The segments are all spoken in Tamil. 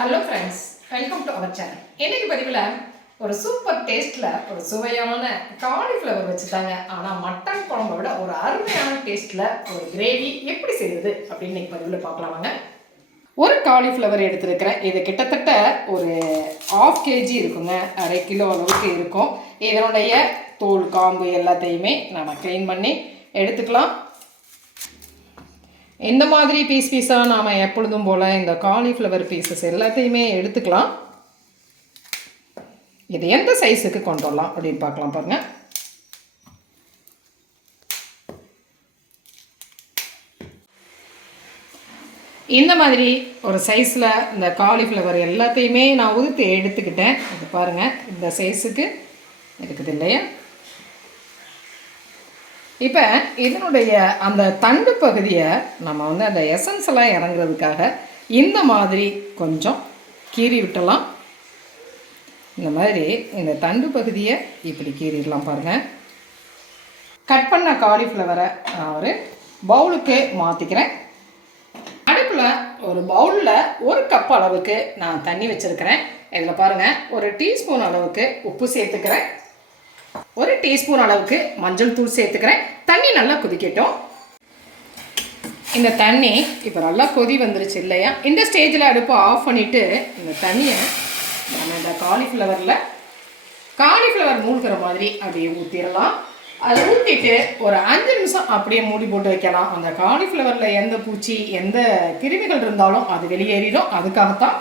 Hello friends, welcome to our channel. இன்னைக்கு பதிவில் ஒரு சூப்பர் டேஸ்ட்டில் ஒரு சுவையான காலிஃப்ளவர் வச்சுட்டாங்க. ஆனால் மட்டன் குழம்பை விட ஒரு அருமையான டேஸ்ட்டில் ஒரு கிரேவி எப்படி செய்யுது அப்படின்னு இன்னைக்கு பதிவில் பார்க்கலாமாங்க. ஒரு காலிஃப்ளவர் எடுத்துருக்கிறேன். இது கிட்டத்தட்ட ஒரு 1/2 kg இருக்குங்க, 1/2 கிலோ அளவுக்கு இருக்கும். இதனுடைய தோல் காம்பு எல்லாத்தையுமே நம்ம க்ளீன் பண்ணி எடுத்துக்கலாம். இந்த மாதிரி பீஸாக நாம் எப்பொழுதும் போல் இந்த காலிஃப்ளவர் பீசஸ் எல்லாத்தையுமே எடுத்துக்கலாம். இது எந்த சைஸுக்கு கொண்டு வரலாம் அப்படின்னு பார்க்கலாம் பாருங்கள். இந்த மாதிரி ஒரு சைஸில் இந்த காலிஃப்ளவர் எல்லாத்தையுமே நான் உதுத்து எடுத்துக்கிட்டேன். இது பாருங்கள், இந்த சைஸுக்கு இருக்குது இல்லையா. இப்போ இதனுடைய அந்த தண்டு பகுதியை நம்ம அந்த எசன்ஸ் எல்லாம் இறங்குறதுக்காக இந்த மாதிரி கொஞ்சம் கீறி விட்டலாம். இந்த மாதிரி இந்த தண்டு பகுதியை இப்படி கீறிடலாம் பாருங்கள். கட் பண்ண காலிஃப்ளவரை நான் ஒரு பவுலுக்கு மாற்றிக்கிறேன். அடுப்பில் ஒரு பவுலில் 1 கப் அளவுக்கு நான் தண்ணி வச்சுருக்கிறேன். இதில் பாருங்கள், 1 டீஸ்பூன் அளவுக்கு உப்பு சேர்த்துக்கிறேன், 1 டீஸ்பூன் அளவுக்கு மஞ்சள் தூள் சேர்த்துக்கிறேன். தண்ணி நல்லா கொதிக்கட்டும். இந்த தண்ணி இப்போ நல்லா கொதி வந்துருச்சு இல்லையா. இந்த ஸ்டேஜில் அடுப்பை ஆஃப் பண்ணிவிட்டு இந்த தண்ணியை நம்ம இந்த காலிஃப்ளவர் மூழ்கிற மாதிரி அப்படியே ஊற்றிடலாம். அதை ஊற்றிட்டு ஒரு 5 நிமிஷம் அப்படியே மூடி போட்டு வைக்கலாம். அந்த காலிஃப்ளவரில் எந்த பூச்சி எந்த கிருமிகள் இருந்தாலும் அது வெளியேறிடும். அதுக்காகத்தான்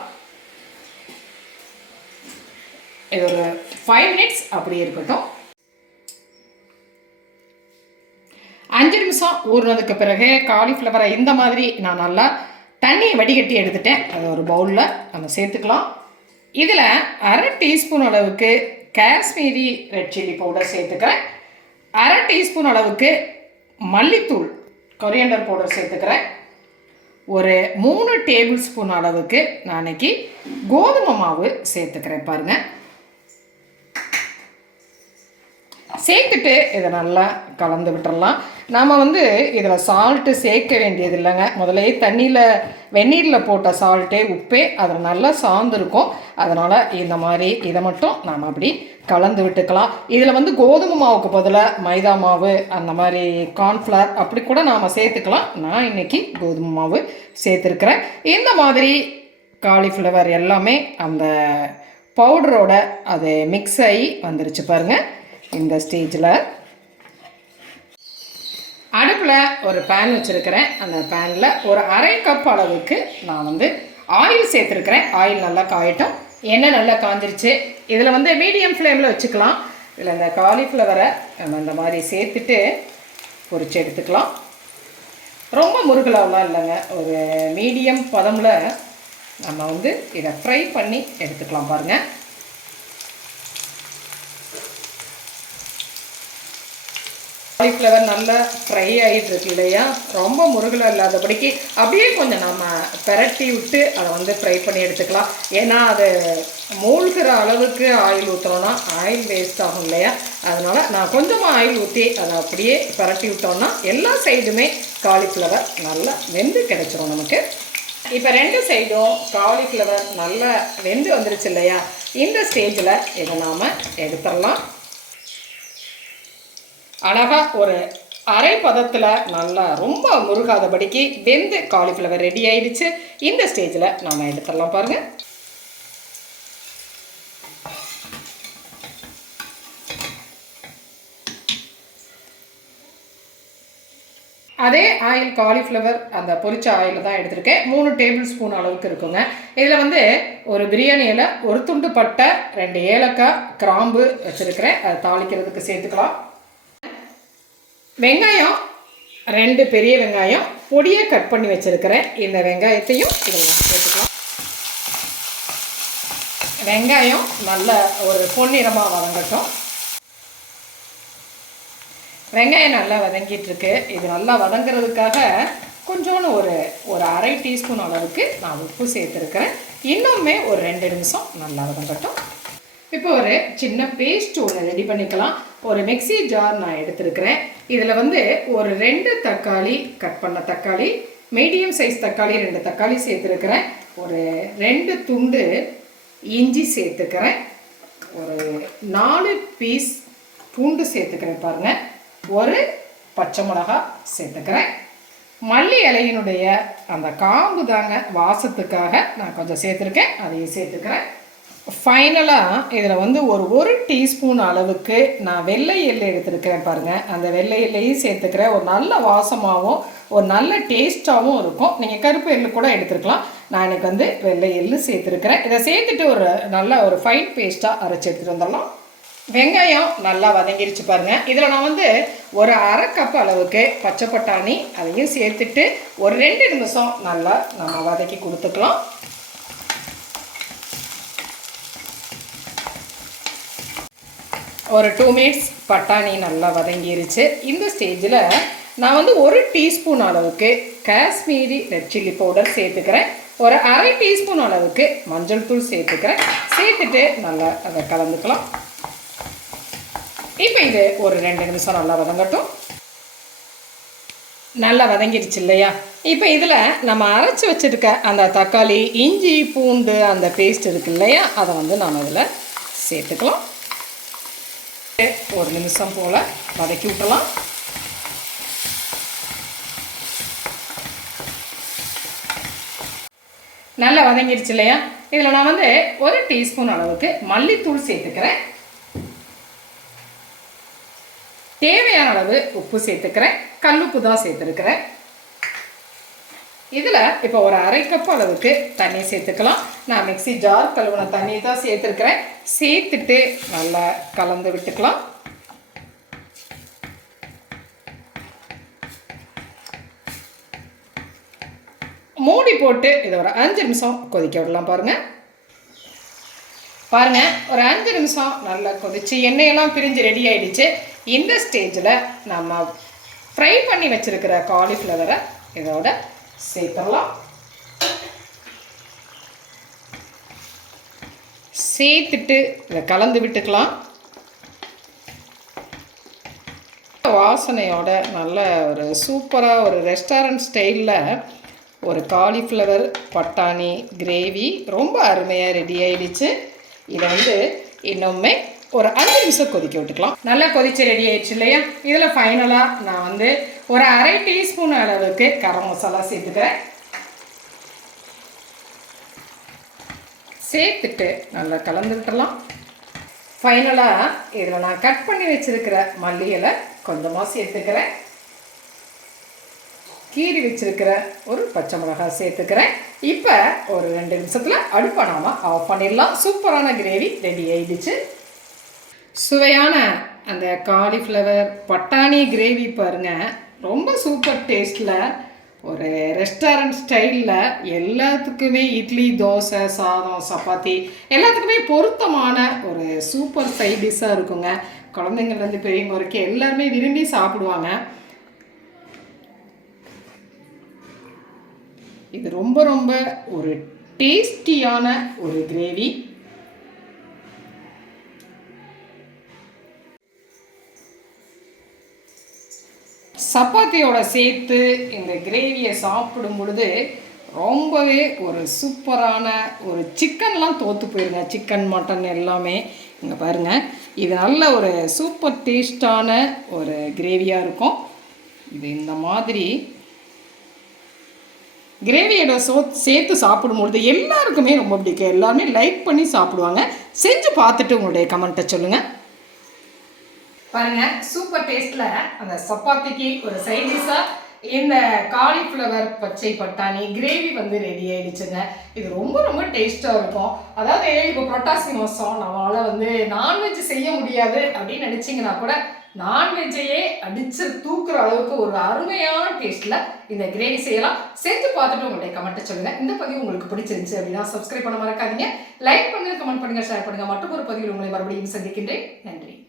இது ஒரு 5 மினிட்ஸ் அப்படியே இருக்கட்டும். 5 நிமிஷம் ஊறினதுக்கு பிறகு காலிஃப்ளவரை இந்த மாதிரி நான் நல்லா தண்ணியை வடிகட்டி எடுத்துட்டேன். அதை ஒரு பவுலில் நம்ம சேர்த்துக்கலாம். இதில் 1/2 டீஸ்பூன் அளவுக்கு காஷ்மீரி ரெட் சில்லி பவுடர் சேர்த்துக்கிறேன். 1/2 டீஸ்பூன் அளவுக்கு மல்லித்தூள் கொரியண்டர் பவுடர் சேர்த்துக்கிறேன். ஒரு 3 டேபிள் ஸ்பூன் அளவுக்கு நான் இன்னைக்கு கோதுமை மாவு சேர்த்துக்கிறேன் பாருங்கள். சேர்த்துட்டு இதை நல்லா கலந்து விட்டுடலாம். நாம் இதில் சால்ட்டு சேர்க்க வேண்டியது இல்லைங்க. முதலே வெந்நீரில் போட்ட சால்ட்டே உப்பே அதில் நல்லா சார்ந்துருக்கும். அதனால் இந்த மாதிரி இதை மட்டும் நாம் அப்படி கலந்து விட்டுக்கலாம். இதில் கோதுமை மாவுக்கு பதிலாக மைதா மாவு அந்த மாதிரி கார்ன்ஃப்ளவர் அப்படி கூட நாம் சேர்த்துக்கலாம். நான் இன்றைக்கி கோதுமை மாவு சேர்த்துருக்குறேன். இந்த மாதிரி காலிஃப்ளவர் எல்லாமே அந்த பவுடரோட அது மிக்ஸ் ஆகி வந்துருச்சு பாருங்கள். இந்த ஸ்டேஜில் அடுப்பில் ஒரு பேன் வச்சுருக்கிறேன். அந்த பேனில் ஒரு 1/2 கப் அளவுக்கு நான் ஆயில் சேர்த்துருக்கிறேன். ஆயில் நல்லா காயட்டும். எண்ணெய் நல்லா காஞ்சிருச்சு. இதில் மீடியம் ஃப்ளேமில் வச்சுக்கலாம். இதில் இந்த காலிஃப்ளவரை நம்ம இந்த மாதிரி சேர்த்துட்டு பொரிச்சு எடுத்துக்கலாம். ரொம்ப முருகலாவெலாம் இல்லைங்க, ஒரு மீடியம் பதமில் நம்ம இதை ஃப்ரை பண்ணி எடுத்துக்கலாம் பாருங்கள். காலிஃப்ளவர் நல்லா ஃப்ரை ஆகிட்டு இருக்கு இல்லையா. ரொம்ப முருகலாக இல்லாதபடிக்கு அப்படியே கொஞ்சம் நம்ம பெரட்டி விட்டு அதை ஃப்ரை பண்ணி எடுத்துக்கலாம். ஏன்னா அது மூழ்கிற அளவுக்கு ஆயில் ஊற்றணும்னா ஆயில் வேஸ்ட் ஆகும் இல்லையா. அதனால் நான் கொஞ்சமாக ஆயில் ஊற்றி அதை அப்படியே பெரட்டி விட்டோம்னா எல்லா சைடுமே காலிஃப்ளவர் நல்லா வெந்து கிடைச்சிரும் நமக்கு. இப்போ 2 சைடும் காலிஃப்ளவர் நல்லா வெந்து வந்துருச்சு இல்லையா. இந்த ஸ்டேஜில் இதை நாம் எடுத்துடலாம். அழகாக ஒரு அரை பதத்தில் நல்லா ரொம்ப முருகாதபடிக்கு வெந்து காலிஃப்ளவர் ரெடி ஆயிடுச்சு. இந்த ஸ்டேஜில் நம்ம எடுத்துடலாம் பாருங்கள். அதே ஆயில் காலிஃப்ளவர் அந்த பொரிச்ச ஆயில் தான் எடுத்திருக்கேன். 3 டேபிள் ஸ்பூன் அளவுக்கு இருக்குங்க. இதில் ஒரு பிரியாணியில் 1 துண்டு பட்டை, 2 ஏலக்காய், கிராம்பு வச்சுருக்கிறேன். அதை தாளிக்கிறதுக்கு சேர்த்துக்கலாம். வெங்காயம் 2 பெரிய வெங்காயம் பொடியை கட் பண்ணி வச்சுருக்கிறேன். இந்த வெங்காயத்தையும் இதில் சேர்த்துக்கலாம். வெங்காயம் நல்ல ஒரு பொன்னிறமாக வதங்கட்டும். வெங்காயம் நல்லா வதங்கிட்டுருக்கு. இது நல்லா வதங்கிறதுக்காக கொஞ்சோன்னு ஒரு 1/2 டீஸ்பூன் அளவுக்கு நான் உப்பு சேர்த்துருக்கிறேன். இன்னுமே ஒரு 2 நிமிஷம் நல்லா வதங்கட்டும். இப்போ ஒரு சின்ன பேஸ்ட் ஒன்று ரெடி பண்ணிக்கலாம். ஒரு மிக்ஸி ஜார் நான் எடுத்துருக்கிறேன். இதில் ஒரு 2 தக்காளி, கட் பண்ண தக்காளி, மீடியம் சைஸ் தக்காளி 2 தக்காளி சேர்த்துருக்கிறேன். ஒரு 2 துண்டு இஞ்சி சேர்த்துக்கிறேன். ஒரு 4 பீஸ் பூண்டு சேர்த்துக்கிறேன் பாருங்கள். ஒரு பச்சை மிளகா சேர்த்துக்கிறேன். மல்லி இலையினுடைய அந்த காம்பு தாங்க வாசத்துக்காக நான் கொஞ்சம் சேர்த்துருக்கேன், அதையும் சேர்த்துக்கிறேன். ஃபைனலாக இதில் வந்து ஒரு டீஸ்பூன் அளவுக்கு நான் வெள்ளை எள்ளு எடுத்துருக்கிறேன் பாருங்கள். அந்த வெள்ளை எல்லையும் சேர்த்துக்கிறேன். ஒரு நல்ல வாசமாகவும் ஒரு நல்ல டேஸ்ட்டாகவும் இருக்கும். நீங்கள் கருப்பு எள்ளு கூட எடுத்துருக்கலாம். நான் எனக்கு வந்து வெள்ளை எள்ளு சேர்த்துருக்கிறேன். இதை சேர்த்துட்டு ஒரு நல்ல ஒரு ஃபைன் பேஸ்ட்டாக அரைச்சி எடுத்துகிட்டு வந்துடலாம். வெங்காயம் நல்லா வதங்கிருச்சு பாருங்கள். இதில் நான் வந்து ஒரு அரை கப் அளவுக்கு பச்சை பட்டாணி அதையும் சேர்த்துட்டு ஒரு 2 நிமிஷம் நல்லா நம்ம வதக்கி கொடுத்துக்கலாம். ஒரு 2 மினிட்ஸ் பட்டாணி நல்லா வதங்கிருச்சு. இந்த ஸ்டேஜில் நான் வந்து 1 டீஸ்பூன் அளவுக்கு காஷ்மீரி ரெட் சில்லி பவுடர் சேர்த்துக்கிறேன். ஒரு அரை டீஸ்பூன் அளவுக்கு மஞ்சள் தூள் சேர்த்துக்கிறேன். சேர்த்துட்டு நல்லா அதை கலந்துக்கலாம். இப்போ இது ஒரு 2 நிமிஷம் நல்லா வதங்கட்டும். நல்லா வதங்கிடுச்சு இல்லையா? இப்போ இதில் நம்ம அரைச்சி வச்சுருக்க அந்த தக்காளி இஞ்சி பூண்டு அந்த பேஸ்ட் இருக்குது இல்லையா, அதை வந்து நம்ம இதில் சேர்த்துக்கலாம். ஒரு நிமிஷம் போல் வதக்கி விட்டுலாம். நல்லா வதங்கிடுச்சு இல்லையா? இதில் நான் வந்து 1 டீஸ்பூன் அளவுக்கு மல்லித்தூள் சேர்த்துக்கிறேன். தேவையான அளவு உப்பு சேர்த்துக்கிறேன். கல்லுப்பு தான் சேர்த்துருக்கிறேன். இதில் இப்போ ஒரு அரை கப் அளவுக்கு தண்ணி சேர்த்துக்கலாம். நான் மிக்ஸி ஜார் கழுவின தண்ணி தான் சேர்த்துருக்கிறேன். சேர்த்துட்டு நல்லா கலந்து விட்டுக்கலாம். மூடி போட்டு இதை ஒரு 5 நிமிஷம் கொதிக்க விடலாம். பாருங்கள் ஒரு 5 நிமிஷம் நல்லா கொதிச்சு எண்ணெயெல்லாம் பிரிஞ்சு ரெடி ஆகிடுச்சு. இந்த ஸ்டேஜில் நம்ம ஃப்ரை பண்ணி வச்சுருக்கிற காலிஃப்ளவரை இதோட சேர்த்துடலாம். சேர்த்துட்டு இதை கலந்து விட்டுக்கலாம். வாசனையோட நல்ல ஒரு சூப்பராக ஒரு ரெஸ்டாரண்ட் ஸ்டைலில் ஒரு காலிஃப்ளவர் பட்டாணி கிரேவி ரொம்ப அருமையாக ரெடி ஆகிடுச்சு. இதை வந்து இன்னுமே ஒரு 5 நிமிஷம் கொதிக்க விட்டுக்கலாம். நல்லா கொதிச்சு ரெடி ஆயிடுச்சு இல்லையா? இதில் ஃபைனலாக நான் வந்து ஒரு அரை டீஸ்பூன் அளவுக்கு கரம் மசாலா சேர்த்துக்கிறேன். சேர்த்துட்டு நல்லா கலந்து விட்டுலாம். ஃபைனலாக இதில் நான் கட் பண்ணி வச்சுருக்கிற மல்லி இலை கொஞ்சமாக சேர்த்துக்கிறேன். கீரி வச்சுருக்கிற ஒரு பச்சை மிளகாய் சேர்த்துக்கிறேன். இப்போ ஒரு 2 நிமிஷத்தில் அடுப்பை நாம் ஆஃப் பண்ணிடலாம். சூப்பரான கிரேவி ரெடி ஆகிடுச்சு. சுவையான அந்த காலிஃப்ளவர் பட்டாணி கிரேவி பாருங்கள், ரொம்ப சூப்பர் டேஸ்ட்டில் ஒரு ரெஸ்டாரண்ட் ஸ்டைலில் எல்லாத்துக்குமே இட்லி தோசை சாதம் சப்பாத்தி எல்லாத்துக்குமே பொருத்தமான ஒரு சூப்பர் சைட் டிஷ்ஷாக இருக்குங்க. குழந்தைங்கள்லேருந்து பெரியவங்க வரைக்கும் எல்லாருமே விரும்பி சாப்பிடுவாங்க. இது ரொம்ப ரொம்ப ஒரு டேஸ்டியான ஒரு கிரேவி. சப்பாத்தியோட சேர்த்து இந்த கிரேவியை சாப்பிடும் பொழுது ரொம்பவே ஒரு சூப்பரான ஒரு சிக்கன்லாம் தோற்று போயிருங்க. சிக்கன் மட்டன் எல்லாமே இங்கே பாருங்கள், இது நல்ல ஒரு சூப்பர் டேஸ்டான ஒரு கிரேவியாக இருக்கும். இது இந்த மாதிரி கிரேவியோட சேர்த்து சாப்பிடும்பொழுது எல்லாருக்குமே ரொம்ப பிடிக்கும். எல்லாருமே லைக் பண்ணி சாப்பிடுவாங்க. செஞ்சு பார்த்துட்டு உங்களுடைய கமெண்ட்டை சொல்லுங்கள். பாருங்கள், சூப்பர் டேஸ்ட்டில் அந்த சப்பாத்திக்கு ஒரு சைட் டிஷ்ஷாக இந்த காலிஃப்ளவர் பச்சை பட்டாணி கிரேவி வந்து ரெடி ஆகிடுச்சுங்க. இது ரொம்ப ரொம்ப டேஸ்ட்டாக இருக்கும். அதாவது இப்போ புரட்டாசி மாதம் நம்மளால் வந்து நான்வெஜ் செய்ய முடியாது அப்படின்னு நினச்சிங்கன்னா கூட நான்வெஜ்ஜையே அடித்து தூக்குற அளவுக்கு ஒரு அருமையான டேஸ்ட்டில் இந்த கிரேவி செய்யலாம். செஞ்சு பார்த்துட்டு உங்களுடைய கமெண்ட்டை சொல்லுங்கள். இந்த பதிவு உங்களுக்கு பிடிச்சிருந்துச்சு அப்படின்னா சப்ஸ்கிரைப் பண்ண மறக்காதீங்க. லைக் பண்ணுங்கள், கமெண்ட் பண்ணுங்கள், ஷேர் பண்ணுங்கள். மற்றும் ஒரு பதிவில் உங்களை மறுபடியும் சந்திக்கின்றேன். நன்றி.